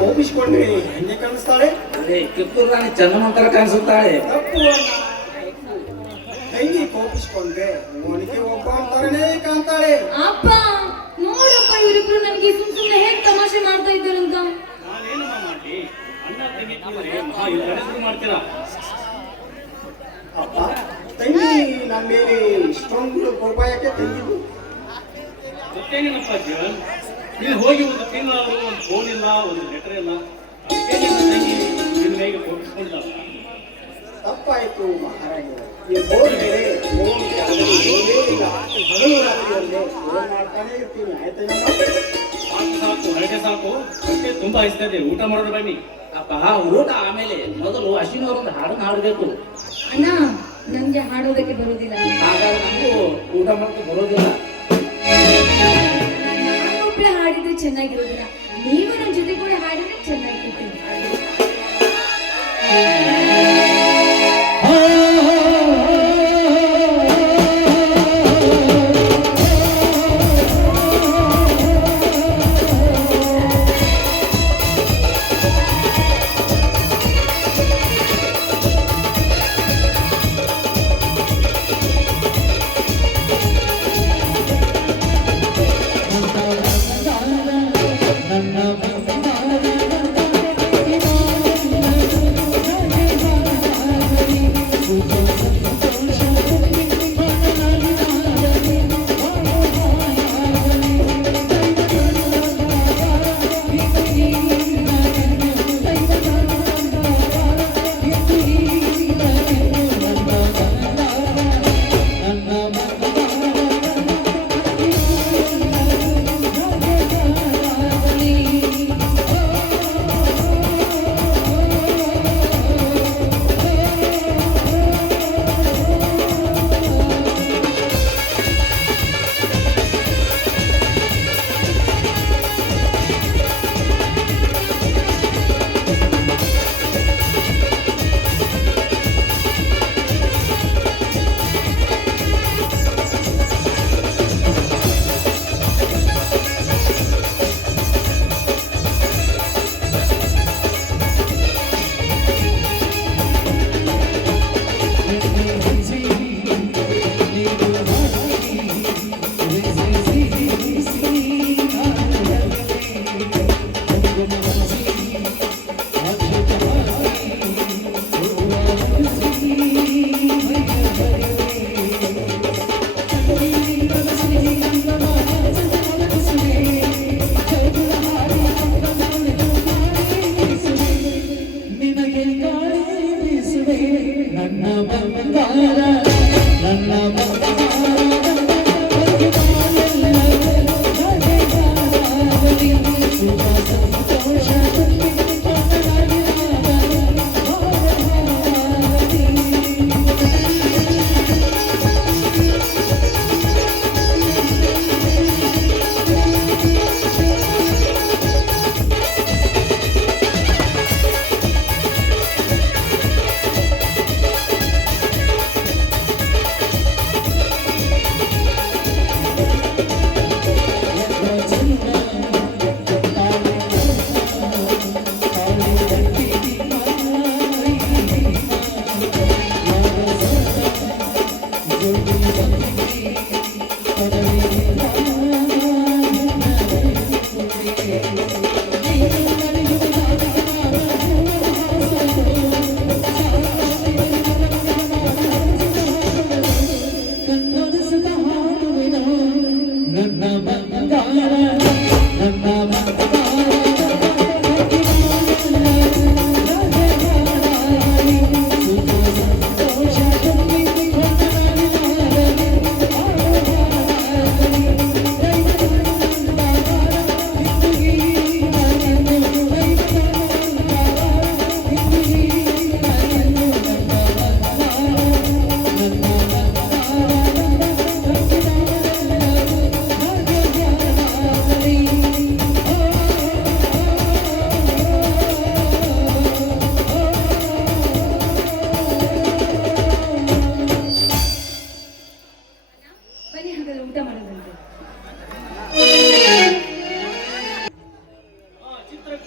ಕೋಪಿಸಿಕೊಂಡ್ರೆ ಹೆಂಗೆ ಕಾಣಿಸ್ತಾಳೆ? ಅದೇ ಕಿತ್ತೂರು ರಾಣಿ ಚಂದಮಂತರ ಕಾಣಿಸುತ್ತಾಳೆ. ತಪ್ಪು ಅಣ್ಣ. ತಂಗಿ ಕೋಪಿಸಿಕೊಂಡ್ರೆ ಅವನಿಗೆ ಒಬ್ಬ ಅಂತಾರನೇ ಕಾಣ್ತಾಳೆ. ಅಪ್ಪ ನೋಡಪ್ಪ, ಇವರಿಬ್ರು ನನಗೆ ಸುಮ್ಮನೆ ಹೇಗೆ ತಮಾಷೆ ಮಾಡ್ತಾ ಇದ್ದಾರಂತ. ನಾನೇನಮ್ಮ ಮಾಡಿ ಅಣ್ಣ ತಂಗಿ ಶುರು ಮಾಡ್ತೀರಾ? ಅಪ್ಪ, ತಂಗಿ ನನ್ನ ಮೇಲೆ ಇಷ್ಟೊಂದು ಕೋಪ ಯಾಕೆ ತಂಗಿದ್ದು? ಗೊತ್ತೇನೇನಪ್ಪ ಜೀವನ್, ನೀನು ಹೋಗಿ ಒಂದು ತಿಂಗಳಾದರೂ ಒಂದು ಫೋನ್ ಇಲ್ಲ, ಒಂದು ಲೆಟರ್ ಇಲ್ಲ, ಅದಕ್ಕೆ ನಿನ್ನ ತಂಗಿ ನಿನ್ನ ಮೇಲೆ ಕೋಪಿಸ್ಕೊಂಡಿಲ್ಲ. ತಪ್ಪಾಯ್ತು ಮಹಾರಾಜ. ನೀವು ಹೋದ್ಮೇಲೆ ಮಾಡ್ತಾನೆ ಇರ್ತೀನಿ. ಆಯ್ತೇನಮ್ಮ? ಸಾಕು ಸಾಕು, ಹರಟೆ ಸಾಕು. ಹೊಟ್ಟೆ ತುಂಬಾ ಹಸಿತದೆ, ಊಟ ಮಾಡೋದು ಬನ್ನಿ. ಅಪ್ಪ ಊಟ ಆಮೇಲೆ, ಮೊದಲು ಅಶ್ವಿನವರೊಂದು ಹಾಡನ್ನು ಹಾಡಬೇಕು. ಅಣ್ಣ, ನಮ್ಗೆ ಹಾಡೋದಕ್ಕೆ ಬರೋದಿಲ್ಲ. ಹಾಗಾದ್ರೆ ನಮಗೂ ಊಟ ಮಾಡಕ್ಕೆ ಬರೋದಿಲ್ಲ. ನಾನೊಬ್ಳೆ ಹಾಡಿದ್ರೆ ಚೆನ್ನಾಗಿರೋದಿಲ್ಲ, ನೀವು ನನ್ನ ಜೊತೆ ಕೂಡ ಹಾಡಿದ್ರೆ ಚೆನ್ನಾಗಿರುತ್ತೆ.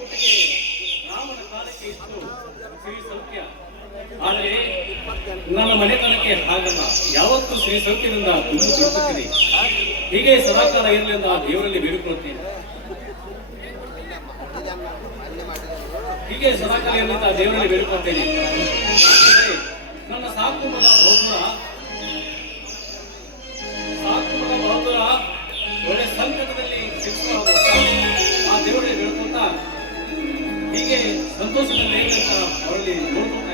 ಪುಟ್ಟಿಗೆ ರಾಮನ ಕಾಲಕ್ಕೆ ಇಷ್ಟು ಶ್ರೀ ಸೌಖ್ಯ, ಆದರೆ ನನ್ನ ಮನೆತನಕ್ಕೆ ಹಾಗಲ್ಲ. ಯಾವತ್ತೂ ಶ್ರೀ ಸೌಖ್ಯದಿಂದ ತುಂಬಿ ತಿರುಗುತ್ತಿದೆ. ಹೀಗೆ ಸದಾಕಾಲ ಇರಲಿ ಎಂದು ಆ ದೇವರಲ್ಲಿ ಬೇಡಿಕೊಳ್ಳುತ್ತೇನೆ. ಹೀಗೆ ಸದಾಕಾಲ ಇರಲಿ ಅಂತ ಆ ದೇವರಲ್ಲಿ ಬೇಡಿಕೊಳ್ಳುತ್ತೇನೆ. ನನ್ನ ಸಾಕು ಮಗ ಬಹದ್ದೂರ ಒಳ್ಳೆ ಸಂಕಟದಲ್ಲಿ ಸಿಕ್ಕಾಗ ಆ ದೇವರಲ್ಲಿ ಬೇಡ್ಕೊಂತ ಹೀಗೆ ಸಂತೋಷದಲ್ಲಿ ಹೇಗಂತ ಅವರಲ್ಲಿ ನೋಡ್ಕೊಳ್ತಾ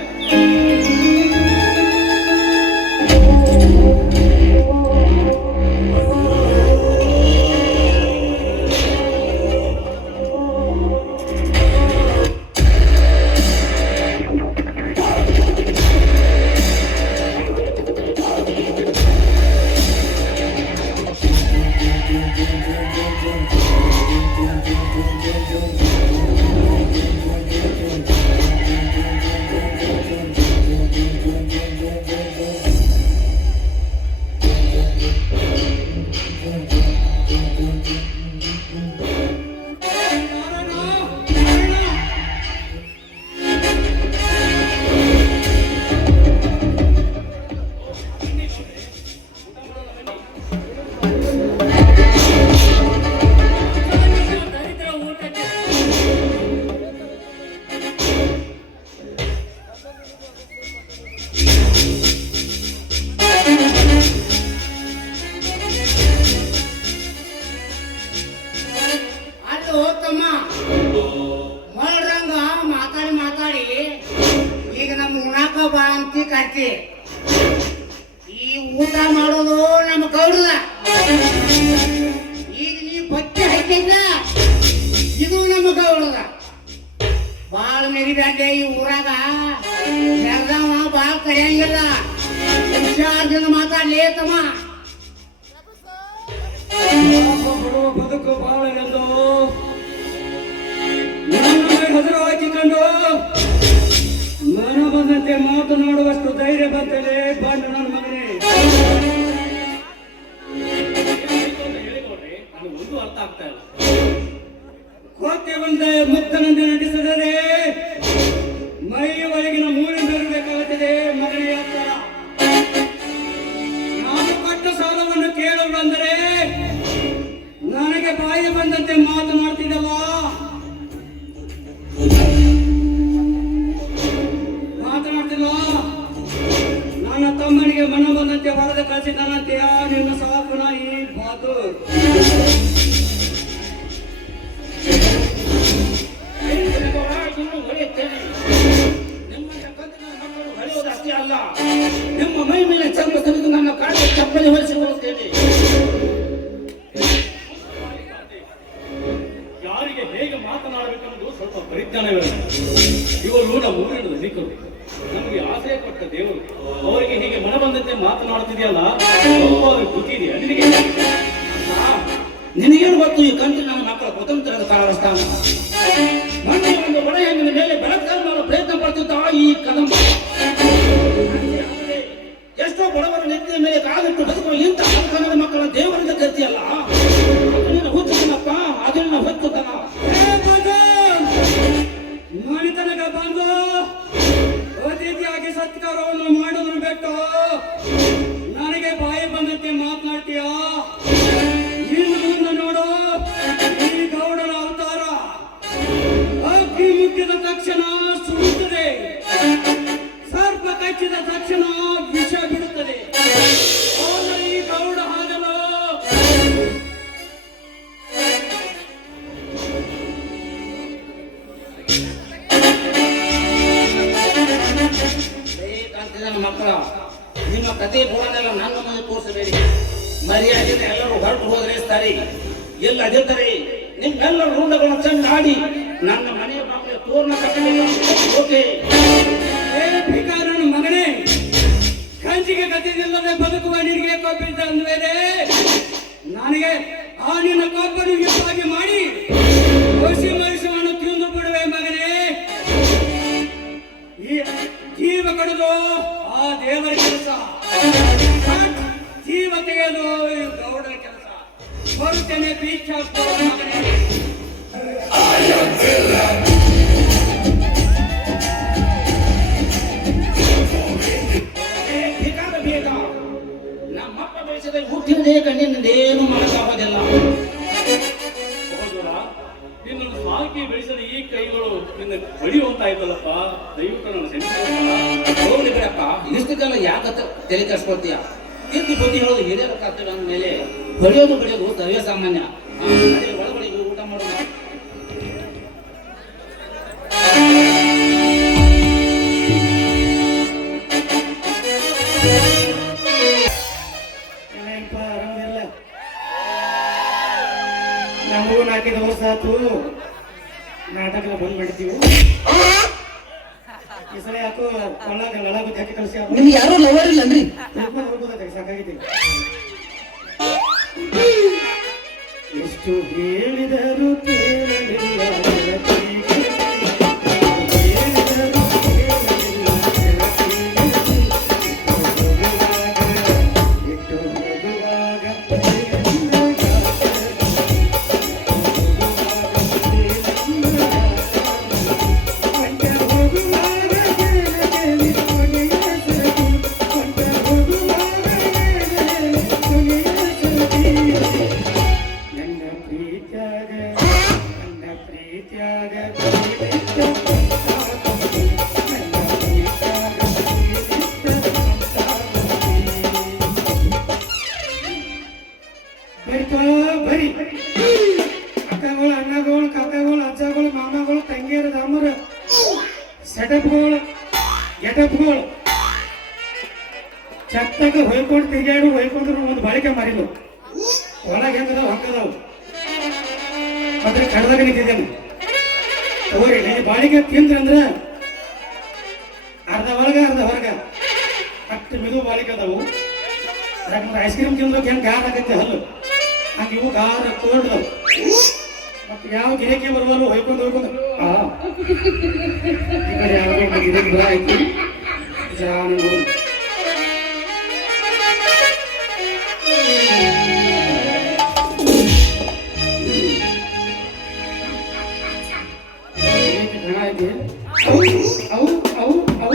ಬಾ ಅಂತಿ ಕಾಡ್ತಿ. ಈ ಊಟ ಮಾಡೋದು ನಮ್ಮ ಗೌಡದ. ಈಗ ನೀ ಬಟ್ಟೆ ಹಾಕಿದ್ದ ಇದು ನಮ್ಮ ಗೌಡದ. ಬಾಳ ಮೆರಿಬ್ಯಾಡ್ಡೆ ಈ ಊರಾಗ ಬೆಳಗಾವ ಬಾಳ ಕರೆಯಂಗಿಲ್ಲ. ಹುಷಾರ್ದಿಂದ ಮಾತಾಡ್ಲಿ ತಮ್ಮ. ಬದುಕು ಬಾಳ ಎಂದು ಹೆಸರು ಹಾಕಿಕೊಂಡು ಮನ ಬಂದಂತೆ ಮಾತನಾಡುವಷ್ಟು ಧೈರ್ಯ ಬರ್ತದೆ ಬಂದ ನನ್ನ ಮಗನೇ. ಹೇಳಿಕೊಡ್ರಿ, ನನಗೆ ಒಂದು ಅರ್ಥ ಆಗ್ತಾ ಇಲ್ಲ. ಕೋಟೆ ಬಂದ ಮುಕ್ತನಂತೆ ನಟಿಸಿದರೆ ಮೈ ಒಳಗಿನ ಮೂಳೆ ಬರಬೇಕಾಗುತ್ತದೆ ಮಗನೇ ಅಂತ. ನಾನು ಕೊಟ್ಟ ಸಾಲವನ್ನು ಕೇಳೋರು ಅಂದರೆ ನನಗೆ ಬಾಯಿ ಬಂದಂತೆ ಮಾತನಾಡ್ತಿದ್ದಲ್ಲ. ನನ್ನ ತಮ್ಮನಿಗೆ ಮನ ಬಂದಂತೆ ಹೊಡೆದ ಕಳಿಸಿದನಂತೆಯ ನಿನ್ನ ಸಾಕುನ ಈ ಬಾತು. ಅಷ್ಟೇ ಅಲ್ಲ, ನಿಮ್ಮ ಮೈ ಮೇಲೆ ಚರ್ಮ ತೆಗೆದು ನನ್ನ ಕಾಲಿಗೆ ಚಪ್ಪಲಿ ಹೊಲಿಸಿಕೊಳ್ಳುತ್ತೇನೆ. ಯಾರಿಗೆ ಹೇಗೆ ಮಾತನಾಡಬೇಕೆಂಬುದು ಸ್ವಲ್ಪ ಪರಿಜ್ಞಾನವಿರಲಿ. ಇವರು ನಮ್ಮ ಊರಿನ ಧನಿಕರು, ನಮಗೆ ಆಸೆ ಕೊಟ್ಟ ದೇವರು. ಅವರಿಗೆ ಹೀಗೆ ಮನ ಬಂದಂತೆ ಮಾತನಾಡುತ್ತಿದೆಯಲ್ಲ, ಬುದ್ಧಿ ಇದೆಯಾ ನಿನಗೆ? ನಿನಗೇನು ಗೊತ್ತು ಈ ಕಂಟಿನ ಮಕ್ಕಳ ಸ್ವತಂತ್ರದ ಕಾಲಸ್ಥಾನ. ಮೊನ್ನೆ ಒಂದು ಬಡ ಹೆಣ್ಣಿನ ಮೇಲೆ ಬಲಾತ್ಕಾರ ಮಾಡಲು ಪ್ರಯತ್ನ ಪಡ್ತಿದ್ದ ಈ ಕದಂಬ. ಎಷ್ಟೋ ಬಡವರ ನೆತ್ತಿನ ಮೇಲೆ ಕಾಲಿಟ್ಟು ಬದುಕುವ ಇಂಥ ಕನ್ನಡ ಮಕ್ಕಳ ದೇವರಿಂದ ಕರ್ತಿಯಲ್ಲ, ಅದನ್ನ ಹುಚ್ಚುತ್ತನಪ್ಪ, ಅದನ್ನ ಹೊತ್ತುತ್ತನ. ಮನೆತನಕ ಬಂದು ಅತಿಥಿಯಾಗಿ ಸತ್ಕಾರವನ್ನು ಮಾಡುವುದನ್ನು ಬಿಟ್ಟು ನನಗೆ ಬಾಯಿ ಬಂದಂತೆ ಮಾತನಾಡ್ತೀಯ. ಇನ್ನು ಮುಂದೆ ನೋಡು ಈ ಗೌಡನ ಅವತಾರ. ಅಗ್ನಿ ಮುಟ್ಟಿದ ತಕ್ಷಣ ಸುಡುತ್ತದೆ, ಸರ್ಪ ಕಚ್ಚಿದ ತಕ್ಷಣ ವಿಷ ಬಿಡುತ್ತದೆ. ಆದರೆ ಈ ಗೌಡ ಹಾಗಲ್ಲ. ಮಕ್ಕಳ ನಿಮ್ಮ ಕತೆ ಪುರಾಣೆಲ್ಲ ನನ್ನ ಮುಂದೆ ತೋರಿಸಬೇಡಿ. ಮರ್ಯಾದೆಯಿಂದ ಎಲ್ಲರೂ ಹೊರಟು ಹೋದರೆ ಸರಿ, ಎಲ್ಲದಿದ್ದರೆ ನಿಮ್ಮೆಲ್ಲರೂ ರುಂಡಗಳನ್ನು ಚೆಂದಾಡಿ ನನ್ನ ಮನೆಯ ಮಕ್ಕಳ ತೋರಣ ಕಟ್ಟಬೇಕು. ಭಿಕಾರನ ಮಗನೇ, ಕಂಚಿಗೆ ಗತಿಯಿಲ್ಲದೆ ಬದುಕುವ ನಿನಗೆ ಕೋಪಿಸಿದ ಅಂದ್ಮೇಲೆ ನನಗೆ ಆ ನಿನ್ನ ಕೋಪನ್ನು ಯುದ್ಧವಾಗಿ ಮಾಡಿ ಹೊಸಿ ಮನುಷ್ಯವನ್ನು ತಿಂದು ಬಿಡುವೆ ಮಗನೇ. ಈ ಜೀವ ಕಡಿದು ಆ ದೇವರ ಕೆಲಸ, ಜೀವ ತೆಗೆದು ಗೌಡರ ಕೆಲಸ. ಬರುತ್ತೇನೆ ಪೀಠ ಮಗನೇ. ಬೆಳೆಸಿದ ಈ ಕೈಗಳು ನಿನ್ನ ಹೊಡೆಯುವಂತಾಯ್ತಲ್ಲಪ್ಪ. ದಯವಿಟ್ಟು ನನ್ನ ಕ್ಷಮಿಸಿ. ಹೋಗ್ಲಿ ಬಿಡಪ್ಪ, ಇಷ್ಟಕ್ಕೆಲ್ಲ ಯಾಕೆ ತಲೆ ಕೆಡ್ಸ್ಕೊಳ್ತೀಯ? ತಿದ್ದಿ ಬುದ್ಧಿ ಹೇಳೋದು ಹಿರಿಯರ ಕರ್ತವ್ಯ ಅಂದ ಮೇಲೆ ಹೊಡೆಯೋದು ಬಿಡೋದು ಸರ್ವೇ ಸಾಮಾನ್ಯ. ಒಳಗಡೆ ಊಟ ಮಾಡೋಣ. ಆರಾಮಿಲ್ಲ. ನಮಗೂ 4 ವರ್ಷ ಆತು ನಾಟಕ ಬಂದ್ ಮಾಡಿದ್ದೀವಿ. ಈ ಸಲ ಯಾಕೋ ಕೊಳ್ಳಾಗ ಲಳಾಗು ಜಾಕಿ ಕಳಿಸಿ ನಿಮ್ಗೆ ಯಾರು ಲವರ್ ಇಲ್ಲನ್ರಿ? ಸಾಕಾಗಿದೆ. ಎಷ್ಟು ಹೇಳಿದರು ಕೇಳಲಿಲ್ಲ ಗೆಳತಿಗೆ. ಹೇಳಿದರು ಕೇಳಲಿಲ್ಲ ಗೆಳತಿಗೆ. ಇಟ್ಟು ಹೋಗುವಾಗ ಬರಿ ಅಕ್ಕಗಳು, ಅಣ್ಣಗಳು, ಕಾಕಗಳು, ಅಜ್ಜಗಳು, ಮಾಮಗಳು, ತಂಗಿಯರು, ದಾಮರು, ಸೆಟಪ್ಗಳು, ಗೆಟಪ್ಗಳು ಚತ್ತಕ ಹೊಯ್ಕೊಂಡು ತಿರುಗಾಡು. ಹೊಯ್ಕೊಂಡ್ರು ಒಂದು ಬಾಳಿಕೆ ಮಾರಿಲ್ಲ. ಒಳಗೆ ಹೆಂಗದಾವ್ ಹಂಗದಾವ್. ಅದ್ರ ಕಡ್ದಾಗ ನಿಂತಿದ್ದೇನೆ. ತಗೋರಿ, ನೀನು ಬಾಳಿಕೆ ತಿಂದ್ರಂದ್ರ ಅರ್ಧ ಒಳಗ ಅರ್ಧ ಹೊರಗ ಅಷ್ಟು ಮಿದು ಬಾಳಿಕೆ ಅದಾವು. ಯಾಕಂದ್ರೆ ಐಸ್ ಕ್ರೀಮ್ ತಿಂದ್ರಕ್ಕೆ ಹೆಂಗೆ ಗಾರ್ ಆಗತ್ತೆ ಹಲ್ಲು, ಹಂಗೆ ಇವು ಗಾರ ಕೋಲ್ಡ್ದವು. ಮತ್ತೆ ಯಾವ ಗಿರಕಿ ಬರುವಲ್ಲ ಹೊಯ್ಕೊಂಡು ಈ ಕಡೆ ಯಾವ್ದೋ ಗಿರಕಿ ಬರ ಆಯ್ತು ಜಾನ ಅವು ಅವು ಅವು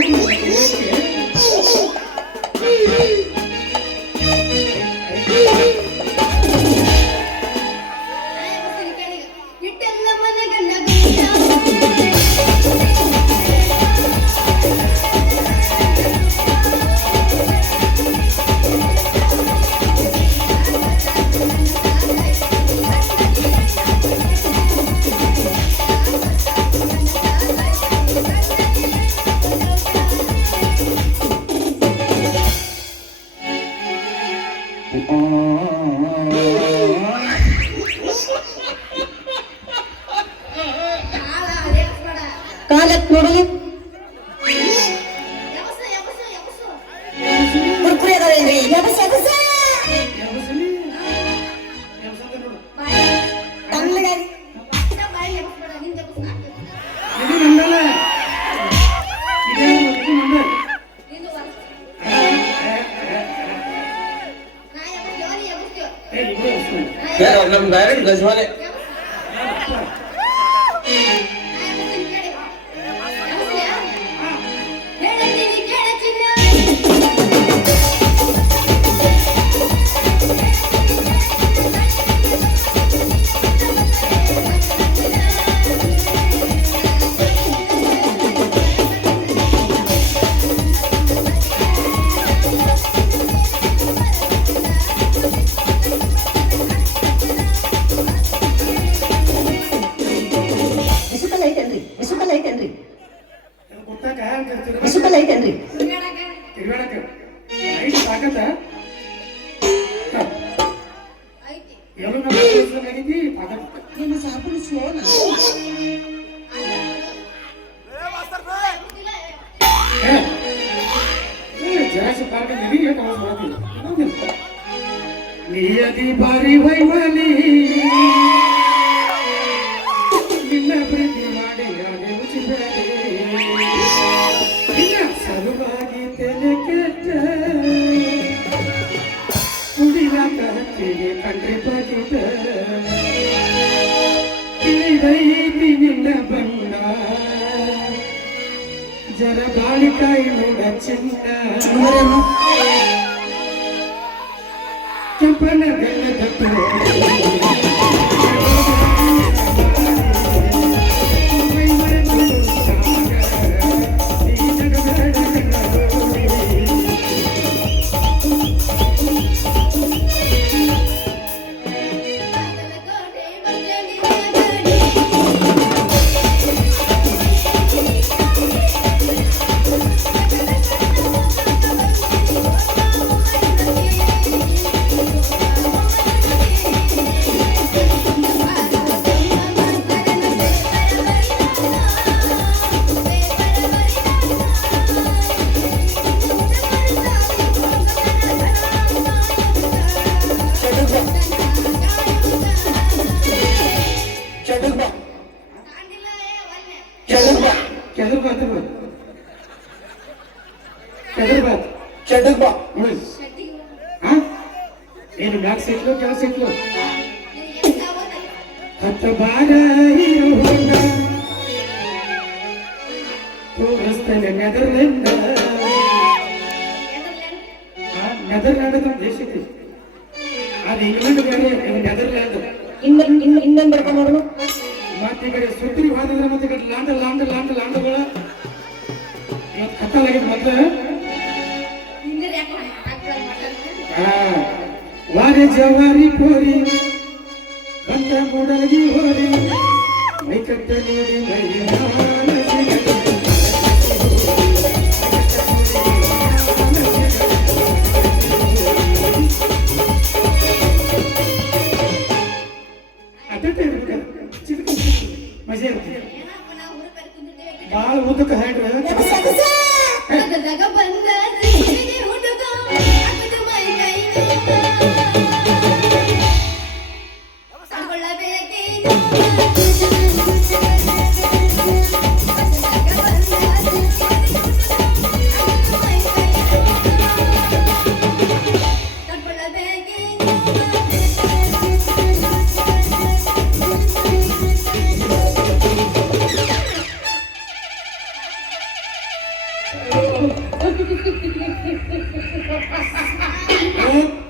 ಕಾಲಕ್ ನೋಡಲಿ ಕುರ್ಕುರಿ ಅದಾವೇನ್ರಿ? ಎಬಸ್ ಎಬಸ್ ತಣ್ಣಗಾಗಿ ಇದು ನಂದಲ್ಲ, ಇದು ನಂದ. ನಮ್ ಡೈರೆಕ್ಟ್ ಗಜವಾಲೆ ವಿಷುಕಲ್ ಐತೇನ್ರಿ? ತಿರ್ಗಾಡಕ್ಕೆ ಐದು ತಾಕತ್ತ ಎಲ್ಲ ಆಗೈತಿ ತಾಕತ್ತ. ನಿಮ್ಮ ಸಾಪುಲಿ ಸ್ಲೋನ ಜರಾಸಿ ಪಾರ್ಕ ನಿಯದಿ ಬಾರಿ ವೈವಲಿ ನಿನ್ನ ಪ್ರೀತಿ ಮಾಡಿ ಅದೇ ಉಚಿತಲಿ ನಿನ್ನ ಸಲುವಾಗಿ ತಲೆ ಕೆಟ್ಟ ಕುಡಿದ ಕತ್ತಿಗೆ ಕಂಡ್ರಿ ಬಗಿದ ತಿಳಿದೈತಿ ನಿನ್ನ ಬಣ್ಣ ಜರ ಬಾಳಿಕಾಯಿ ನೋಡ ಚಿನ್ನ ಕೆಂಪನ ಬೆಲ್ಲದ ಚಟಕ್ ಬಾ ನೋಡಿ ಶೆಟ್ಟಿಗೆ ಹಾ ಏನು ಮ್ಯಾಕ್ ಸಿಕ್ಲು ಕೆಳ ಸಿಕ್ಲು ನಿನಗೆ ಎಷ್ಟು ಆಗೋದಲ್ಲ? ಹತ್ತು ಬಾರ ಇರುವಾಗ ತೋರಿಸ್ತೇನೆ ನೆದರ್ಲೆಂಡ್ ನೆದರ್ಲ್ಯಾಂಡ್ ಅಂತ ದೇಶ ಐತಿ ಅದು ಇಂಗ್ಲೆಂಡ್ ಬೇರೆ ಇದು ನೆದರ್ಲ್ಯಾಂಡ್ ಇನ್ನೊಂದು ಬರ್ಕೊಂಡು ನೋಡು ಮತ್ತೆ ಈ ಕಡೆ ಸುತ್ತಿ ಹೋದ್ರೆ ಮತ್ತೆ ಈ ಕಡೆ ಲಾಂಡಗಳ ಇವತ್ತು ಕತ್ತಲಾಗಿತ್ತು ಮೊದಲು ಹಿಂದೆ ಯಾಕೆ ಹಾಕ್ತಾರೆ ಮಾತಾಡ್ತಾರೆ? ವಾರೆ ಜವಾರಿ ಕೋರಿ ಬಂದ ಮೂಡಲಗಿ ಹೋರಿ ಮೈ ಕಟ್ಟ ನೋಡಿ ಮೈ ಮಜಾ ಇರ್ತದೆ ಏನಪ್ಪ ನಾವು ಹುಡುಗರು ಕುಂದಿರ್ತೇವೆ. ಭಾಳ ಉದ್ದಕ್ಕೆ ಹೇಳ್ರಿ ಅದದಾಗ ಬಂದ ಸಿಹಿಗೆ ಹುಡುಗ ಅಗದು ಮೈ ಕೈ ತಗೊಳ್ಳಬೇಕೇನು? ಅದದಾಗ ಬಂದ ಸಿಹಿಗೆ ಹುಡುಗ ಅಗದು ಮೈ ಕೈ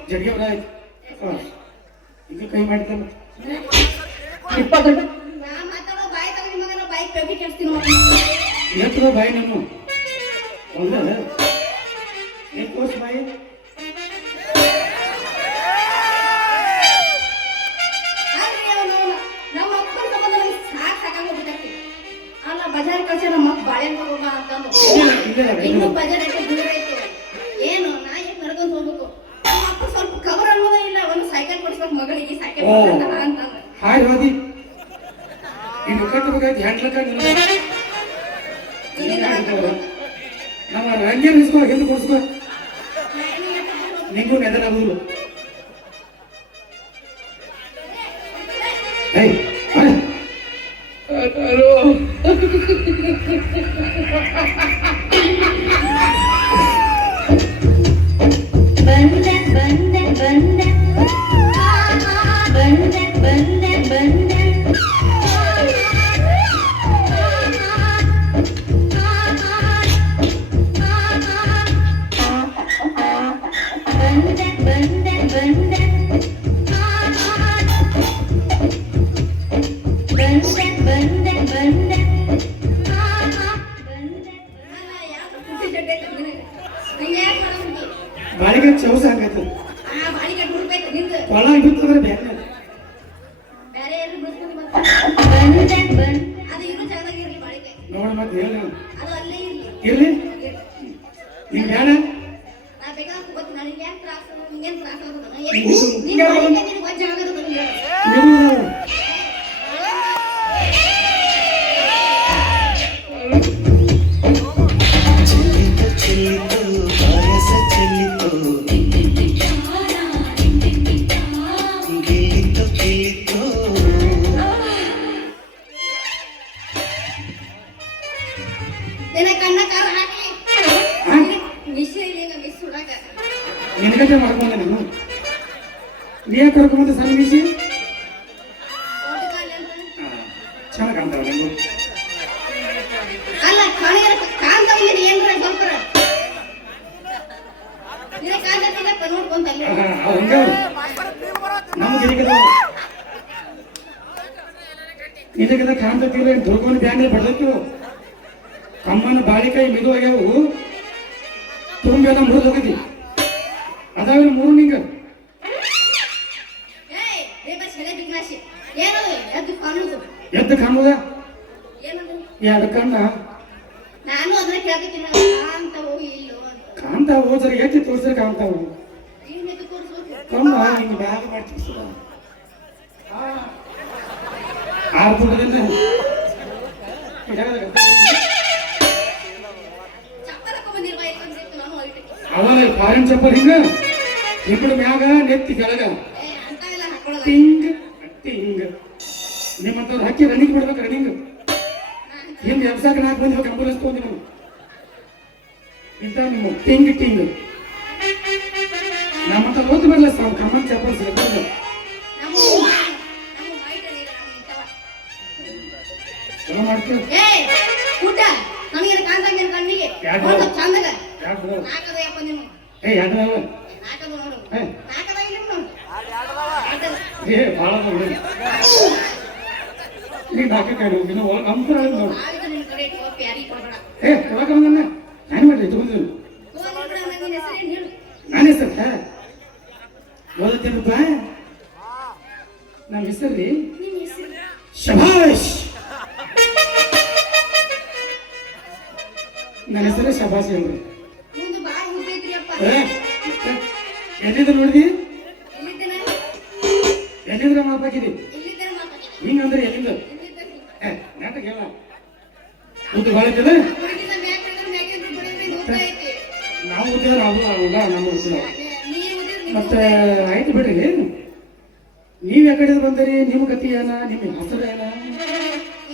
ಜಡ್ಗೆ ಬರಾಯ್ತು ಈಗ ಕೈ ಮಾಡಿದ್ದೆ ಮತ್ತೆ ನಾ ಮಾತಾಡೋ ಬಾಯಿ ತಗೊಂಡು ಮಗನ ಬಾಯಿ ಪೇಪಿ ಕೆಡ್ಸ್ತೀನಿ ನೋಡಿ. ಎತ್ತದ ಬಾಯಿ ನಮ್ಮ ಒಂದ ಕೋರ್ಸ್ ಬಾಯಿ ಆದ್ರೆ ಅವನು ನಮ್ಮ ಅಪ್ಪನ ಸಂಬಂಧ ನಮ್ಗೆ ಸಾಕಾಗೋಗ್ಬಿಟ್ಟೈತಿ. ಅಲ್ಲ ಬಜಾರ್ ಕಳ್ಸಿ ನಮ್ಮ ಅಪ್ಪ ಬಾಳೆಹಣ್ಣು ತಗೋಬಾ ಅಂತಂದು ಇನ್ನು ಬಜಾರ್ ಎಷ್ಟು ದೂರ ಐತು ಏನು ನಾ ಈಗ ನಡ್ಕೊಂಡು ಹೋಗ್ಬೇಕು. ನಮ್ಮ ಅಪ್ಪ ಸ್ವಲ್ಪ ಕವರ್ ಅನ್ನೋದೇ ಇಲ್ಲ, ಒಂದು ಸೈಕಲ್ ಕೊಡಿಸ್ಬೇಕು ಮಗಳಿಗೆ, ಸೈಕಲ್ ಅಂತಂದ್ರೆ ಹಾಯ್ ಹೋದಿ ಇನ್ನು ಕಟ್ಟಬೇಕಾಯ್ತು ಹ್ಯಾಂಡ್ಲಕ್ಕ ನಮ್ಮ ರಂಗೇನ್ ಇಸ್ಕೋ ಹಿಂದೆ ಕೊಡ್ಸ್ಕೋ ನಿಂಗೂ ನೆದರಾಗುದಿಲ್ಲ ಏಯ್ ಬಾಳಿಗೆ ಚೌಸ ಆಗತ್ತ ಕೊಳ ಬಿತ್ತಂದ್ರೆ ಬೇರೆ ಬೇರೆ ಎಲ್ಲಿ ಬಿಡ್ಸ್ಕೊಂಡು ಅದು ಇನ್ನೂ ಚೆನ್ನಾಗಿರ್ಲಿ ಬಾಳಿಕೆ, ನೋಡ ಮತ್ತೆ ಹೇಳ ಅದು ಅಲ್ಲೇ ಇರ್ಲಿ. ಇರ್ಲಿ ಈಗ ಬೇಡ ನಾ ಬೇಕಾದ್ರೆ ಗೊತ್ತು ನನಗೆ ಯಾಕೆ ತ್ರಾಸ ನಿಂಗೇನು ತ್ರಾಸ ಆಗೋದು ನೀನು ಬಾಳಿಕೆ ನಿನಗೆ ವಜ್ಜ ಆಗೋದು ಬಂದಿಲ್ಲ. ನೀವು ನಿನ್ನ ಕಣ್ಣ ಕಾರ ಹಾಕಿ ಮಿಸ್ ಇಲ್ಲ ಮಿಸ್ ಹುಡಾಕ ನಿನಗತೆ ಮಾಡ್ಕೊಂಡೆ ನಾನು ನೀ ಯಾಕೆ ಕರ್ಕೊಂಬಂದ ಸಣ್ಣ ಮೀಸಿ ಚೆನ್ನಾಗಿ ಕಾಣ್ತಾವ ನಂಗು ಅಲ್ಲ ಕಣಿಯರ ಕಾಂತವ್ಯ ಏನ್ರ ಸ್ವಲ್ಪ ನಿನ್ನ ಕಾಂತತಿಲ್ಲ ನೋಡ್ಕೊಂತ ಅಲ್ಲಿ ಹಂಗ ನಮ್ಮ ನಿನಗೆಲ್ಲ ಕಾಣ್ತತಿಲ್ಲ ದುರ್ಗೋನ ಬ್ಯಾನೆ ಬಡ್ದತ್ತು ಕಮ್ಮನ ಬಾಳಿಕಾಯಿ ಮಿದು ಆಗ್ಯಾವು ತುಂಬೆಲ್ಲ ಮುರಿದು ಹೋಗಿದ್ದಿ ಅದಾವ ಮೂರು ನಿಂಗ ಏಯ್ ರೇಬಸ್ ಹೆಲೆ ಬಿಗ್ನಾಶಿ ಏನದು ಎದ್ದು ಕಾಣುದು ಎದ್ದು ಕಾಣುದ ಏನದು ಎರಡು ಕಣ್ಣ ನಾನು ಅದನ್ನ ಕೇಳ್ತೀನಿ ಕಾಂತವೋ ಇಲ್ಲೋ ಅಂತ ಕಾಣ್ತಾವು ಜರ ಎತ್ತಿ ತೋರಿಸ್ರೆ ಕಾಣ್ತಾವು ಇನ್ನೆದ್ದು ತೋರಿಸ್ಬೇಕು ಕಮ್ಮ ಹಿಂಗೆ ಬ್ಯಾಗ ಮಾಡ್ತೀವಿ ಆರು ಪುಟದಿಂದ ಚಪ್ಪಲ್ ಹಾಕೊಂಡ್ಬಂದಿರುವ ಇಟ್ಕೊಂಡಿತ್ತು ನಾನು ಹೊರಟೆ ಅವನ ಫಾರಿನ್ ಚಪ್ಪಲ್ ಹಿಂಗ ಇಬ್ಬರು ಮ್ಯಾಗ ನೆತ್ತಿ ಕೆಳಗ ಏ ಅಂತ ಎಲ್ಲ ಹಾಕೊಳ್ಳೋದು ಟಿಂಗ್ ಟಿಂಗ್ ನಿಮ್ಮಂತವ್ರು ಹಾಕಿ ರನ್ನಿಂಗ್ ಬಿಡ್ಬೇಕು ರನ್ನಿಂಗ್ ಹಿಂಗೆ ಎಬ್ಸಾಕ 4 ಮಂದಿ ಹೋಗಿ ಆಂಬುಲೆನ್ಸ್ ತಗೊಂಡಿ ನಾವು ಇಂಥ ನಿಮ್ಮ ಟಿಂಗ್ ಟಿಂಗ್ ನಮ್ಮಂತ ಓದಿ ಬರಲ್ಲ ಸಾವು ಕಮ್ಮನ್ ಚಪ್ಪಲ್ ಸಿಗ್ತದೆ ನಮ್ಮ ವೈಟ್ ಅಲ್ಲಿ ನಮ್ಮ ಇಂತವ ಚಲೋ ಮಾಡ್ತೀವಿ ಏ ಊಟ ನನಗೆ ಕಾಂತಂಗಿನ ಕಣ್ಣಿಗೆ ಯಾಕೆ? ಒಂದು ಚಂದಗ ಯಾಕೆ ನಾಕದ ಯಪ್ಪ ನೀನು ಏ ಯಾಕದವ ನಾಕದ ನೋಡು ಏ. ನಾಕದ ಇಲ್ಲ ನೋಡು ನಾಕದ. ಏ ಭಾಳ ನೋಡಿ ನೀ ನಾಲ್ಕಕ್ಕೆ ಇನ್ನು ಒಳಗೆ ಅಂತರ ನೋಡು ಆಳಿದ ನಿನ್ನ ಕಡೆ ಇಟ್ಕೋ ಯಾರಿಗೆ ಕೊಡಬೇಡ ಏ ಒಳಗೆ ನನ್ನ ಏನು ಮಾಡಿ ತಗೊಂಡಿದ್ದೀನಿ ಹೋಗಿ ಬಿಡ ನನ್ನ ಹೆಸರೇನು ಹೇಳು ನನ್ನ ಹೆಸರು ಓದತ್ತೇನಪ್ಪ ನಮ್ಮ ಹೆಸರು ರೀ ನಿನ್ನ ಹೆಸರು ಶಭಾಷ್ ನನ್ನ ಹೆಸರು ಶಭಾಷ್ ಅವ್ರಿ ಮುಂದೆ ಬಾಳ ಉದ್ದೈತ್ರಿ ಅಪ್ಪ ಎಲ್ಲಿಂದ ನೋಡಿದಿ ಎಲ್ಲಿದ್ದೇನೆ ಎಲ್ಲಿಂದ್ರ ಮಾತಾಕಿದಿ ಎಲ್ಲಿದ್ದೇನೆ ಮಾತಾಡ್ತೀನಿ ಹಿಂಗಂದ್ರೆ ಎಲ್ಲಿಂದ ಎಲ್ಲಿದ್ದೇನೆ ನಾಟಕ ಹೇಳ ಉದ್ದ ಭಾಳ ಐತದ ಹುಡುಗಿದ ಮ್ಯಾಗಿದ್ರೆ ಮ್ಯಾಗಿದ್ರೆ ಬಿಡಿದ್ರೆ ಉದ್ದ ಐತಿ ನಾವು ಉದ್ದಿದ್ರೆ ನಾವು ಅವಲ್ಲ ನಮ್ಮ ಉದ್ದಿಲ್ಲ ನೀವು ಉದ್ದಿದ್ರೆ ಮತ್ತೆ ಆಯ್ತು ಬಿಡ್ರಿ ನೀವ್ ಯಾಕಡೆ ಬಂದರಿ ನಿಮ್ಮ ಗತಿ ಏನ ನಿಮ್ಮ ಹೆಸರು ಏನ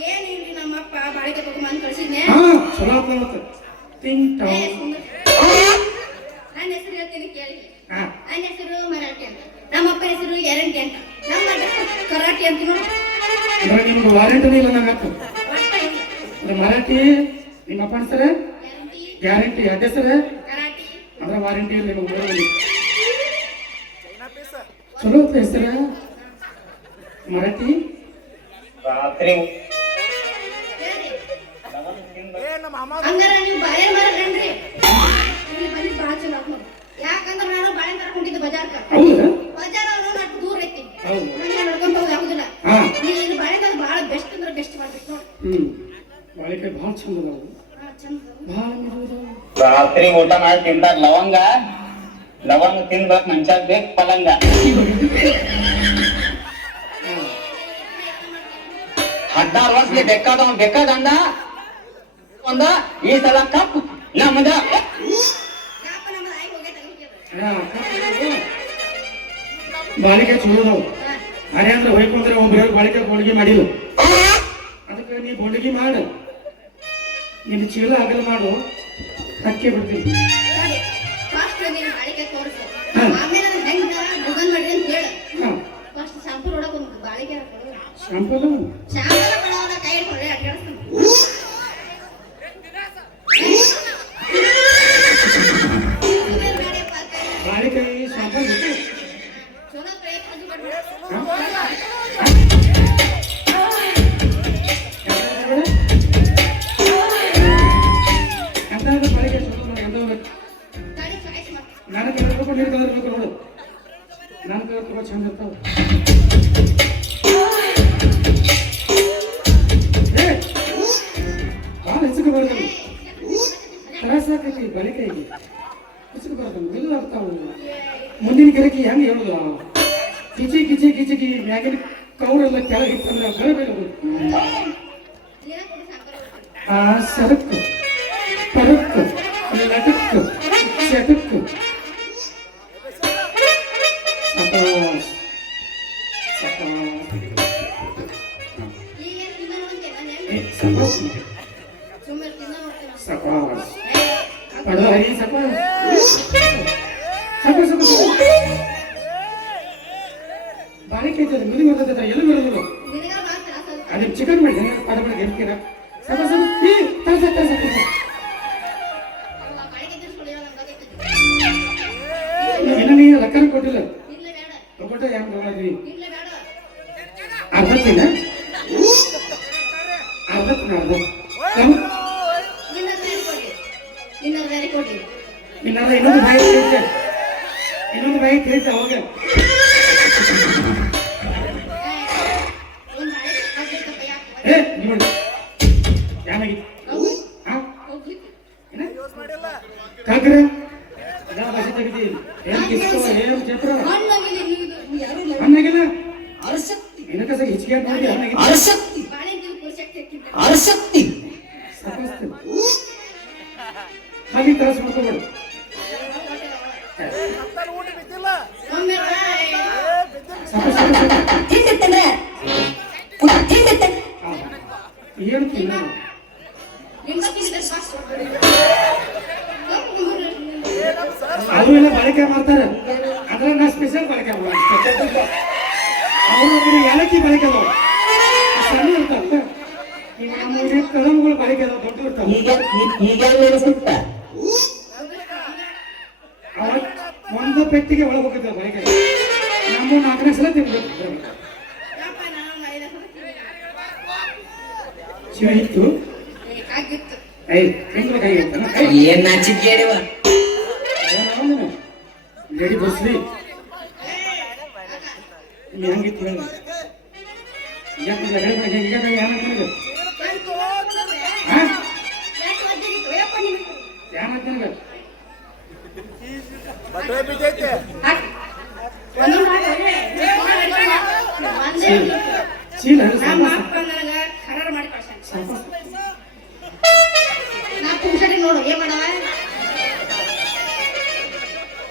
ಏನಿಲ್ರಿ ನಮ್ಮಪ್ಪ ಬಾಳಿಕೆ ತಗೊಂಬಂದು ಕಳ್ಸಿದ್ನೆ ಹಾ ಚಲೋ ಆತ್ಲ ಮತ್ತೆ ತಿಂಗ್ ಏ, ಟಾಂಗ್ ಸುಂದರ. ನನ್ನ ಹೆಸರು ಹೇಳ್ತೀನಿ ಕೇಳಿ ಹಾ ನನ್ನ ಹೆಸರು ಮರಾಠಿ ಅಂತ ನಮ್ಮಪ್ಪ ಹೆಸರು ಗ್ಯಾರಂಟಿ ಅಂತ ನಮ್ಮ ಅಡ್ರೆಸ್ ಕರಾಟಿ ಅಂತ ನೋಡಿ ಅಂದ್ರೆ ನಿಮ್ಗೆ ವಾರಂಟಿನೇ ಇಲ್ಲ ನಂಗೆ ಆಯ್ತು ಒಟ್ಟ ಇಲ್ಲ ಅಂದ್ರೆ ಮರಾಠಿ ನಿಮ್ಮ ಅಪ್ಪನ ಸರ ಗ್ಯಾರಂಟಿ ಗ್ಯಾರಂಟಿ ಅಡ್ಡ ಸರ ಕರಾಟಿ ಅಂದ್ರೆ ವಾರಂಟಿ ಇಲ್ಲ ನಿಮಗೆ ಊರಲ್ಲಿ ಚಲೋ ಐತೆ ಹೆಸರ ಮರಾಠಿ ರಾತ್ರಿ ಹೇಳ್ರಿ. ಹಂಗಾರ ನೀವು ಬಾಳೆ ಮಾರಲ್ರಿ ಇಲ್ಲಿ ಬಂದಿದ್ದು ಭಾಳ ಚಲೋ ಆತ್ ನೋಡಿ ಯಾಕಂದ್ರೆ ನಾನು ಬಾಳೆ ಕರ್ಕೊಂಡಿದ್ದೆ ಬಜಾರ್ಕ ಹೌದಾ ಬಜಾರ್ ಅವ್ರು ನಾಟ್ ದೂರ ಐತಿ ಹೌದು ನಂಗೆ ನಡ್ಕೊಂಡ್ ಹೋಗಿ ಆಗುದಿಲ್ಲ ಹಾ ನೀವು ಇಲ್ಲಿ ಬಾಳೆದಾಗ ಭಾಳ ಬೆಸ್ಟ್ ಅಂದ್ರೆ ಬೆಸ್ಟ್ ಮಾಡ್ಬೇಕು ನೋಡಿ ಬಾಳಿಕೆ ಭಾಳ ಚಂದ ಅದಾವು ಚಂದ ಭಾಳ ಮಿರುದು ರಾತ್ರಿ ಊಟ ಮಾಡಿ ತಿಂತಾರ ಲವಂಗ ತಿನ್ಬೇಕು ಮಂಚಾಗ ಬೇಕು ಪಲಂಗ 16 ವರ್ಷಕ್ಕೆ ಬೇಕಾದಂದ ಒಂದ ಈ ಸಲ ಕಪ್ ನಮ್ಮದ ಯಾಪ ನಮ್ಮ ಆಯ್ಕೆ ಹೋಗೈತೆ ಬಾಳಿಕೆ ಚಲೋ ಅದಾವು ಅರೆ ಅಂದ್ರೆ ಹೋಯ್ಕೊಂಡ್ರೆ ಒಬ್ರು ಬಾಳಿಕೆ ಹೋಳಿಗೆ ಮಾಡಿಲ್ಲ ಅದಕ್ಕೆ ನೀ ಹೋಳಿಗೆ ಮಾಡು ನಿನ್ನ ಚೀಲ ಅಗಲ ಮಾಡು ಅಕ್ಕಿ ಬಿಡ್ತೀನಿ ಫಾಸ್ಟ್ ನೀನು ಬಾಳಿಕೆ ತೋರಿಸು ಆಮೇಲೆ ಅದನ್ನ ಹೆಂಗ ಡಿಸೈನ್ ಮಾಡ್ರಿ ಅಂತ ಹೇಳು ಹಾ ಫಸ್ಟ್ ಶಾಂಪೂ ನೋಡಕ್ ಒಂದು ಬಾಳಿಕೆ ಕೊಡು ಶಾಂಪಲ್ ಶಾಂಪೂ ಕೊಡೋದ ಕೈ ಇಟ್ಕೊಂಡ್ರೆ ಅಡ್ಗಾಡ್ಸ್ತಾನೆ ಬಾಳಿಕೆ ಶಾಂಪಲ್ ಬೇಕು ಚಲೋ ಪ್ರಯತ್ನ ಮಾಡ್ಬೇಡ ಎಂತ ಬಾಳಿಕೆ ಚಲೋ ಮಾಡಿ ಎಂತ ಗಾಡಿ ಚಾಯ್ಸ್ ಮಾಡಿ ನನ್ನ ಕಲಿಬೇಕು ನೀರು ಕಲಿಬೇಕು ನೋಡು ನನ್ನ ಕಲಿಬೇಕು ಚಂದ ಇರ್ತಾವ ಭಾಳ ಹೆಚ್ಚಿಗೆ ಬರ್ತದೆ ತ್ರಾಸ ಆಕೈತಿ ಬಾಳಿಕೆಗೆ ಹೆಚ್ಚಿಗೆ ಬರ್ತದೆ ಮಿಲ್ಲು ಆಗ್ತಾವು ಮುಂದಿನ ಗಿರಕಿ ಹೆಂಗೆ ಹೇಳುದು ಕಿಚಿ ಕಿಚಿ ಕಿಚಿಗಿ ಮ್ಯಾಗಿನ ಕೌರೆಲ್ಲ ಕೆಳಗಿತ್ತಂದ್ರೆ ಬೇರೆ ಬೇರೆ ನೀರ ಕೊಡು ಸಾಂಬಾರ ಆ ಸರಕು ಪರಕ್ಕು ಲಟಕ್ಕು ಚಟಕ್ಕು ಸಪಾಸ್ ಸಪಾಸ್ ಈಗ ತಿನ್ನ ನೋಡ್ತೇನೆ ನಾನು ಏ ಸಪಾಸ್ ಸುಮ್ಮನೆ ತಿನ್ನ ನೋಡ್ತೇನೆ ಸಪಾಸ್ ಪಡ ಹರಿ ಸಪಾಸ್ ಸಪಾಸ್ ಸಪಾಸ್ ಬಾಳಿಕೆ ಐತೆ ಮುದಿ ಬರ್ತೈತೆ ಎಲ್ಲಿ ಬರೋದಿಲ್ಲ ನಿನಗ ಮಾತ್ರ ಸ್ವಲ್ಪ ಅದು ಚಿಕನ್ ಮಾಡಿ ಪಡಬಡ ಗೆಲ್ತೀರ ಸಪಾಸ್ ಈ ತರ್ಸ ತರ್ಸ ತರ್ಸ ಬಾಳಿಕೆ ತಿರ್ಸ್ಕೊಳ್ಳಿ ನಂಗೆ ಇನ್ನು ನೀ ಲಕ್ಕನ ಕೊಟ್ಟಿಲ್ಲ ಇಲ್ಲ ಬೇಡ ತಗೊಟ್ಟ ಹೆಂಗ್ ತಗೊಂಡ್ರಿ ಇಲ್ಲ ಬೇಡ ಅರ್ಧತ್ತಿನ ಅರ್ಧತ್ತಿನ ಅರ್ಧ ನಿನ್ನ ಬೇರೆ ಕೊಡಿ ನಿನ್ನ ಇನ್ನೊಂದು ಬಾಯಿ ತಿಳಿತೆ ಇನ್ನೊಂದು ಬಾಯಿ ತಿಳಿತೆ ಅವಾಗ ಒಂದು ಬಾಳಿಕೆ ಹಾಕ್ಬೇಕಪ್ಪ ಯಾಕೆ ಏ ನೋಡಿ ಯಾನಾಗಿ ಹಾ ಹೋಗ್ಲಿಕ್ಕೆ ಏನ ಕಾಕ್ರ ಯಾವ ಭಾಷೆ ತೆಗಿತಿ ಏನ್ ಕಿಸ್ಕೋ ಏನ್ ಚಪ್ರ ಹಣ್ಣಾಗಿದೆ ನೀವು ಯಾರು ಇಲ್ಲ ಹಣ್ಣಾಗಿಲ್ಲ ಅರಸಕ್ತಿ ಏನಕ್ಕ ಹೆಚ್ಚಿಗೆ ನೋಡಿ ಹಣ್ಣಾಗಿಲ್ಲ ಅರಸಕ್ತಿ ಬಾಳೆ ತಿಂದು ಶಕ್ತಿ ಹಾಕಿದ್ದೆ ಅರಸಕ್ತಿ ಸಾಕಷ್ಟು ಹಾಗೆ ತ್ರಾಸ ಮಾಡ್ಕೋಬೇಡ ಒಮ್ಮೆ ಸಾಕು ಸಾಕು ಸಾಕು ತಿಂದಿತ್ತಂದ್ರೆ ಏನು ತಿನ್ನ ನಿಮ್ಗೆ ತಿಂದಿದ್ದರೆ ಸಾಕು ಅದು ಎಲ್ಲ ಬಾಳಿಕೆ ಮಾಡ್ತಾರೆ ನಾ ಸ್ಪೆಷಲ್ ಬಳಕೆ ಅವರು ಏಲಕ್ಕಿ ಬಳಕೆ ಅದಾವ ಸಣ್ಣ ಇರ್ತಾವ. ಈಗ ನಮ್ಮ ಕದಮ್ಗಳು ಬಳಕೆ ಅದಾವ ದೊಡ್ಡ ಇರ್ತಾವ. ಈಗ ನೆನೆಸುತ್ತ ಒಂದು ಪೆಟ್ಟಿಗೆ ಒಳಗೆ ಹೋಗಿದ್ದೇವೆ ಬಳಕೆ. ನಮ್ಮ 4 ಸಲ ತಿನ್ಬೇಕು. ಯಪ್ಪ, ನಾನು 5 ಸಲ ಶಿವ ಇತ್ತು ಆಗಿತ್ತು. ತಿನ್ಬೇಕಾಗಿತ್ತು ಏನ್ ನಾಚಿಕೇಡಿವ ಲೇಡಿ ಬಸ್ಲಿ ಹೆಂಗಿತ್ತು ಹೇಳಿ ಯಾಕೆ ಒದ್ದಾಗಿತ್ತು? ಯಪ್ಪ, ನಿನಗೆ ಒಂದೊಂದು ಹಾಕ್ರೆ ಒಂದೇ ಚೀಲ ನಮ್ಮ ಅಪ್ಪ ನನಗ ಕರಾರ ಮಾಡಿ ಕಳ್ಸ್ಯಾನ. ನಾ ಪುಂಸಡಿ ನೋಡು ಏನ್ ಮಾಡವ.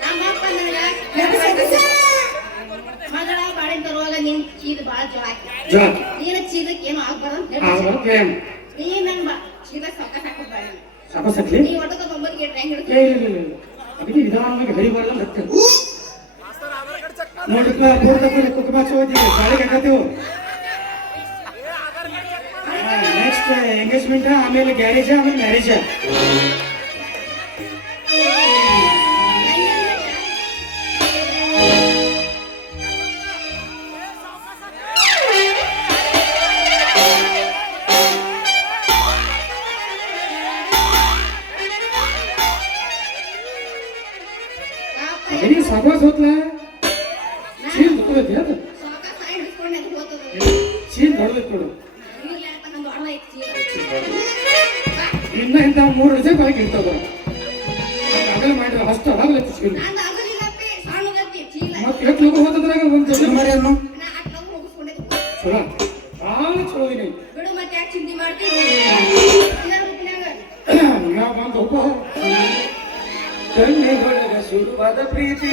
ನಮ್ಮ ಅಪ್ಪ ನನಗ ಕರಾರ ಮಾಡಿ ಕಳ್ಸ್ಯಾನ. ಮಗಳ ಬಾಳಿನ ತರುವಾಗ ನಿನ್ ಚೀಲ ಬಾಳ ಜೋಳ ಹಾಕಿ ನೀನ ಚೀಲಕ್ಕೆ ಏನು ಆಗ್ಬಾರ್ದು. ನೀ ನನ್ ಚೀಲ ಸಾಕಾಸ್ ಹಾಕೋದ್ ಸಾಕಿ ನೀ ಒಟ್ಟದ 9 ಗೇಟ್ ಹೆಂಗ್ ಹಿಡ್ತೀನಿ. ಅದಕ್ಕೆ ನಿಧಾನವಾಗಿ ಹರಿಬಾರ್ದು ಮತ್ತೆ ನೋಡಿಪ್ಪ ಪೂರ್ತಿ ಕುಟುಂಬ ಓದಿದ್ವಿ ಬಾಳಿಗೆ ಹಾಕತ್ತೀವಿ. ನೆಕ್ಸ್ಟ್ ಎಂಗೇಜ್ಮೆಂಟ್, ಆಮೇಲೆ ಗ್ಯಾರೇಜ್, ಆಮೇಲೆ ಮ್ಯಾರೇಜ್. ಅದೇ ಸಾಕಾಸ್ ಹೋತ್ಲ ಚೀಲ್ ತಗೋತಿ ಅದು ಸಾಕಾಸ್ ಆಗಿ ಹಿಡ್ಕೊಂಡು ಅದು ಹೋಗ್ತದ. ಚೀಲ್ ದೊಡ್ಡದೈತಿ ನೋಡು. ಇಲ್ಲ ಅಪ್ಪ, ನಂದು ಅರ್ಧ ಐತಿ ಚೀಲ. ಇನ್ನ ಇಂಥ 3 ರಜೆ ಬಾಯಿಗೆ ಇರ್ತಾವ. ಅಗಲ ಮಾಡಿದ್ರೆ ಅಷ್ಟು ಅವಾಗಲೈತಿ ಚೀಲ್. ನಂದು ಅಗಲಿಲ್ಲಪ್ಪಿ, ಸಣ್ಣದೈತಿ ಚೀಲ. ಮತ್ತೆ ಎಷ್ಟು ಲಗು ಹೋತದ್ರಾಗ ಒಂದು ಜನ ಮರಿ ಅನ್ನೋ ನಾ 8 ಲಗು ಮುಗಿಸ್ಕೊಂಡಿದ್ದೆ. ಚಲೋ ಭಾಳ ಚಲೋ ಇದೀನಿ. ಬಿಡು, ಮತ್ತೆ ಯಾಕೆ ಚಿಂತೆ ಮಾಡ್ತಿ? ಇದೇ ರೂಪಿನಾಗ ಯಾವ ಬಂದು ಒಬ್ಬ ಕಣ್ಣೆಗೊಳಗ ಶುರುವಾದ ಪ್ರೀತಿ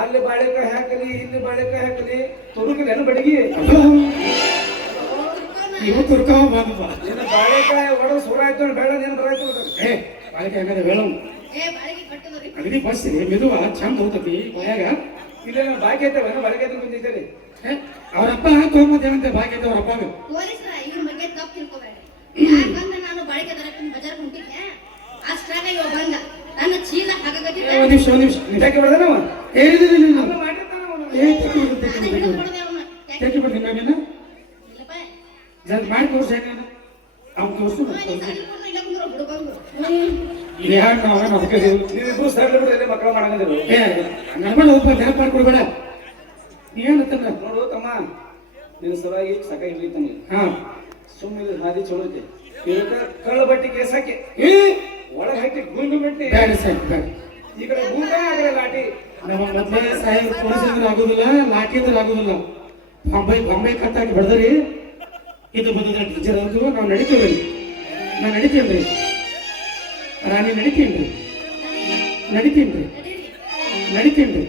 ಅಲ್ಲಿ ಬಾಳೆಕಾಯಿ ಹಾಕಲಿ, ಇಲ್ಲಿ ಬಾಳೆಕಾಯಿ ಹಾಕಲಿ, ತುರುಕಲೇನು ಬಡಿಗಿ ಇವು ತುರ್ಕಾವ ಬಂದಪ್ಪ. ನಿನ್ನ ಬಾಳೆಕಾಯಿ ಒಡ ಸುರಾಯ್ತು ಬೇಡ ನೀನು ಬರಾಯ್ತು. ಏ ಬಾಳಿಕೆ ಹಂಗದ ಹೇಳೋ ಬಾಳಿಗೆ ಕಟ್ಟದ್ರಿ. ಅಗದಿ ಬಸ್ಸಿದೆ ಮೆದುವ ಚಂದ ಹೋಗ್ತತಿ ಬಾಯಾಗ. ಇಲ್ಲ ಬಾಕಿ ಐತವ ಬಾಳೆಕಾಯಿ ಬಂದಿದ್ದೇನೆ. ಅವರಪ್ಪ ತೊಗೊಂಬಂದೇನಂತೆ ಭಾಗ್ಯ ಐತೆ ಅವ್ರಪ್ಪ. ಪೊಲೀಸರ ಇವ್ರ ಬಗ್ಗೆ ತಪ್ಪು ತಿಳ್ಕೊಬೇಡ. ಯಾಕಂದ್ರೆ ನಾನು ಬಾಳಿಕೆ ತರಕ್ಕೆ ಬಜಾರ್ ಹೊಂಟಿದ್ದೆ. ಅಷ್ಟ್ರಾಗ ಇವ ಬಂದ ನನ್ನ ಚೀಲ ಹಾಕಗತ್ತಿದ್ದೆ. ಒಂದ್ ನಿಮಿಷ ಯಾಕೆ ಬರ್ದಾನವ ಹೇಳಿದಿಲ್ಲ ಮಾಡಿರ್ತಾನ ಅವನು. ತೆಗಿ ಬಿಡ್ತೀನಿ ನಾನೇನ ಇಲ್ಲಪ್ಪ, ಜಲ್ದಿ ಮಾಡಿ ತೋರ್ಸಿ ಯಾಕೆ ಅವ್ನು ತೋರ್ಸು ಇಲ್ಲ ಕುಂದ್ರು ಬಿಡು ಬಂದು. ಇದು ಯಾರು ನಾವು ಅದಕ್ಕೆ ನೀವಿಬ್ರು ಸರಳ ಬಿಡು, ಮಕ್ಕಳು ಮಾಡಂಗಿದ್ರು. ಏ ನಡ್ಕೊಂಡು ಒಬ್ಬ ನೆನಪು ಮಾಡ್ಕೊಡ್ಬೇಡ. ಏನಂತಂದ ನೋಡು ತಮ್ಮ, ನೀನು ಸರಾಗಿ ಸಾಕಾಗಿ ಹಿಡಿತಾನೆ. ಹಾ ಸುಮ್ಮನೆ ಹಾದಿ ಚಲೋ ಐತೆ. ಇದಕ್ಕ ಕಳ್ಳ ಬಟ್ಟಿ ಕೇಸ್ ಹಾಕಿ ಒಳಗೆ ಹಾಕಿ ಗುಂಡು ಬಿಟ್ಟು ಬೇಡ ಸಾಹೇಬ್ ಬೇಡ. ಈ ಕಡೆ ಗೂಟ ಆ ಕಡೆ ಲಾಟಿ. ನಮ್ಮ ಮೊದಲೇ ಸಾಹೇಬ್ ಪೊಲೀಸರಿದ್ರೆ ಆಗೋದಿಲ್ಲ, ಲಾಠಿದ್ರೆ ಆಗೋದಿಲ್ಲ. ಬಾಂಬೆ ಕಟ್ಟಾಕಿ ಹೊಡೆದ್ರಿ ಇದು ಬಂದದ ಟೀಚರ್ ಅದು ನಾವು ನಡಿತೀವಿ. ನಾನು ನಡಿತೀನಿ ರಾಣಿ, ನಡಿತೀನಿ ನಡಿತೀನಿ ನಡಿತೀನಿ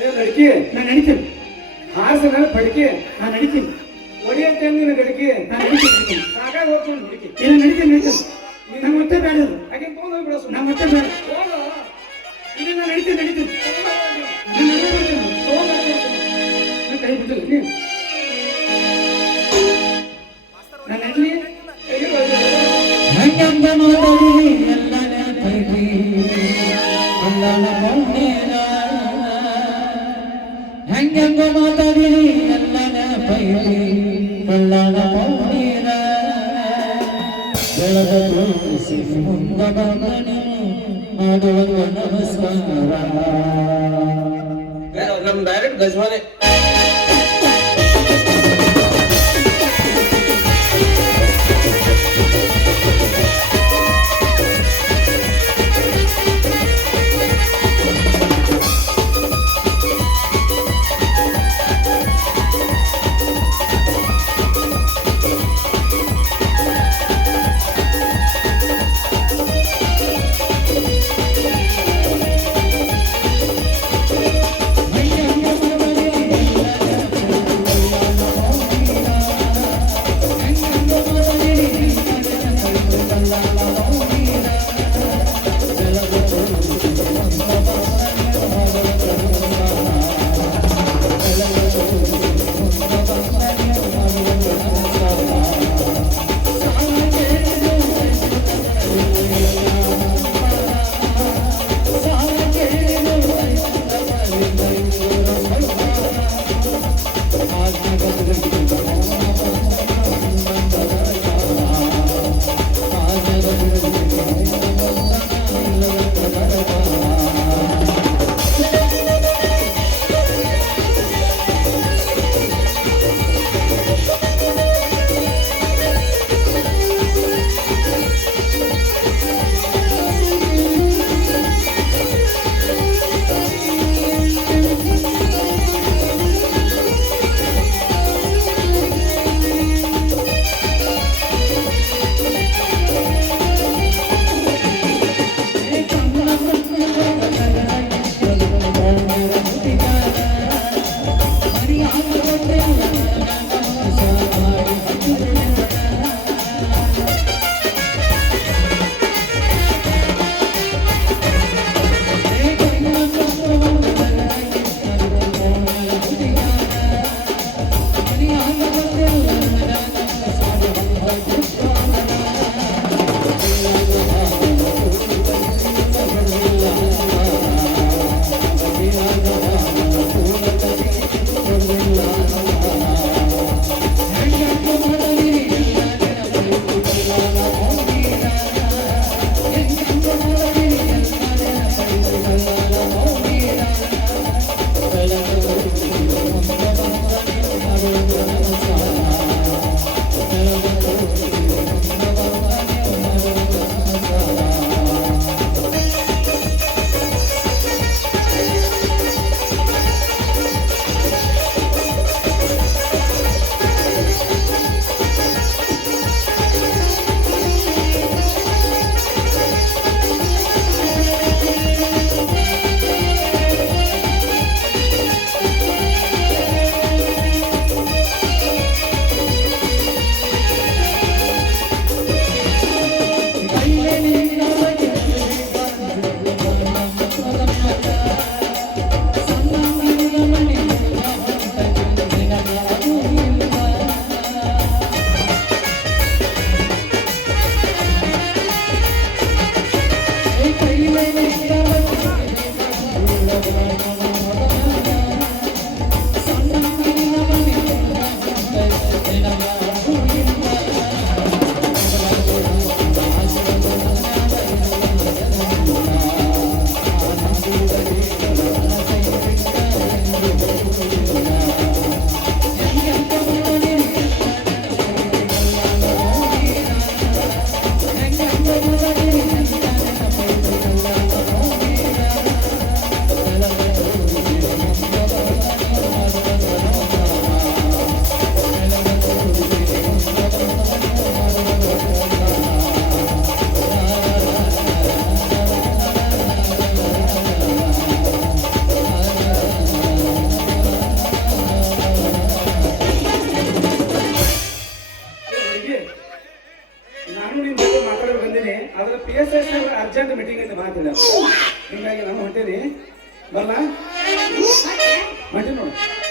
ಏ ಲಡ್ಕಿ, ನಾನು ನಡಿತೀನಿ ಹಾಸ ಪಡಿಕೆ ನಾನು ನಡಿತೀನಿ ಒಡಿಯಂತೆ ನಿನ್ನ ಗಡಿಕೆ ನಾನು ನಡಿತೀನಿ ಸಾಕಾಗಿ ಹೋಗ್ತೀನಿ ಹುಡುಕಿ. ಇಲ್ಲ ನಡಿತೀನಿ ನಮ್ಮ ಮತ್ತೆ ಬೇಡ ಅದು. ಹಾಗೆ ತೊಗೊಂಡು ಹೋಗಿ ಬಿಡಸು. ನಮ್ಮ ಮತ್ತೆ ಬೇಡ ಇಲ್ಲ ನಾನು ನಡಿತೀನಿ ನಾನು ಕೈ ಬಿಟ್ಟಿಲ್ಲ ನೀ ನಾನು ನಡಲಿ ಹಂಗಂಗ ಮಾತಾಡಿ ಎಲ್ಲ ನೆನಪೈತಿ ಅಲ್ಲನ ಮೊನ್ನೇನ ಹಂಗಂಗ ಮಾತಾಡಿ ಎಲ್ಲ ನೆನಪೈತಿ ಕಳ್ಳನ ಪೌನೀರ ಬೆಳಗ ತೋರಿಸಿ ಮುಂದ ಬಂದನೆ ಮಾಡುವ ನಮಸ್ಕಾರ ನಮ್ ಡೈರೆಕ್ಟ್ ಗಜವಾನೆ ಅರ್ಜೆಂಟ್ ಮೀಟಿಂಗ್ ಐತೆ ಮಾತಿಲ್ಲ ಹಿಂಗಾಗಿ ನಾನು ಹೊಂಟೇನಿ ಬರ್ಲಾ ಹೊಂಟೇನಿ ನೋಡು